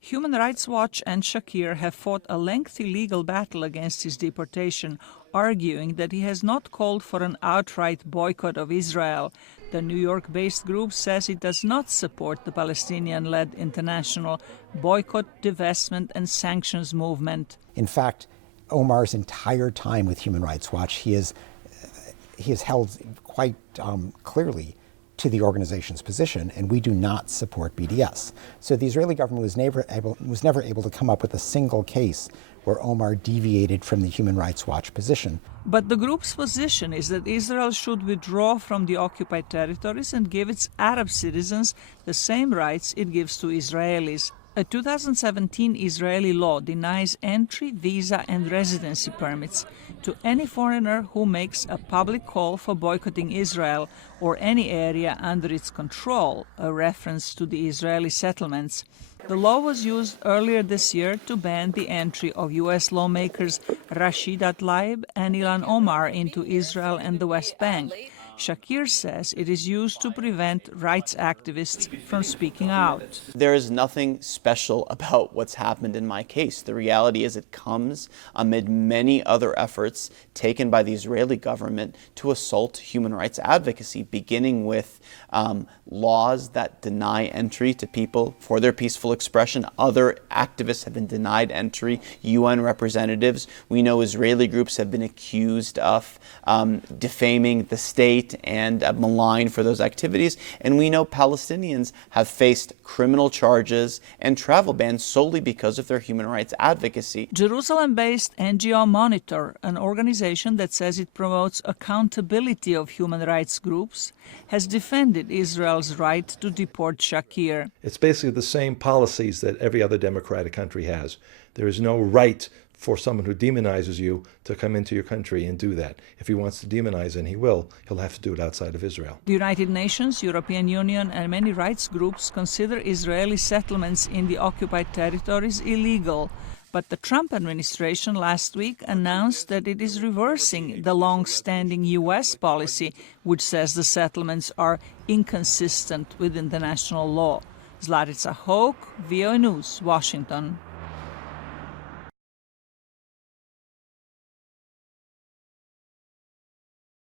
Human Rights Watch and Shakir have fought a lengthy legal battle against his deportation, arguing that he has not called for an outright boycott of Israel. The New York-based group says it does not support the Palestinian-led international boycott, divestment and sanctions movement. In fact, Omar's entire time with Human Rights Watch, he has held quite clearly to the organization's position, and we do not support BDS. So the Israeli government was never able to come up with a single case where Omar deviated from the Human Rights Watch position. But the group's position is that Israel should withdraw from the occupied territories and give its Arab citizens the same rights it gives to Israelis. A 2017 Israeli law denies entry, visa and residency permits to any foreigner who makes a public call for boycotting Israel or any area under its control, a reference to the Israeli settlements. The law was used earlier this year to ban the entry of U.S. lawmakers Rasheedat Tlaib and Ilhan Omar into Israel and the West Bank. Shakir says it is used to prevent rights activists from speaking out. There is nothing special about what's happened in my case. The reality is it comes amid many other efforts taken by the Israeli government to assault human rights advocacy, beginning with laws that deny entry to people for their peaceful expression. Other activists have been denied entry, UN representatives. We know Israeli groups have been accused of defaming the state and maligned for those activities. And we know Palestinians have faced criminal charges and travel bans solely because of their human rights advocacy. Jerusalem-based NGO Monitor, an organization that says it promotes accountability of human rights groups, has defended Israel's right to deport Shakir. It's basically the same policies that every other democratic country has. There is no right for someone who demonizes you to come into your country and do that. If he wants to demonize, and he will, he'll have to do it outside of Israel. The United Nations, European Union, and many rights groups consider Israeli settlements in the occupied territories illegal. But the Trump administration last week announced that it is reversing the long-standing U.S. policy, which says the settlements are inconsistent with international law. Zlatica Hoke, VOA News, Washington.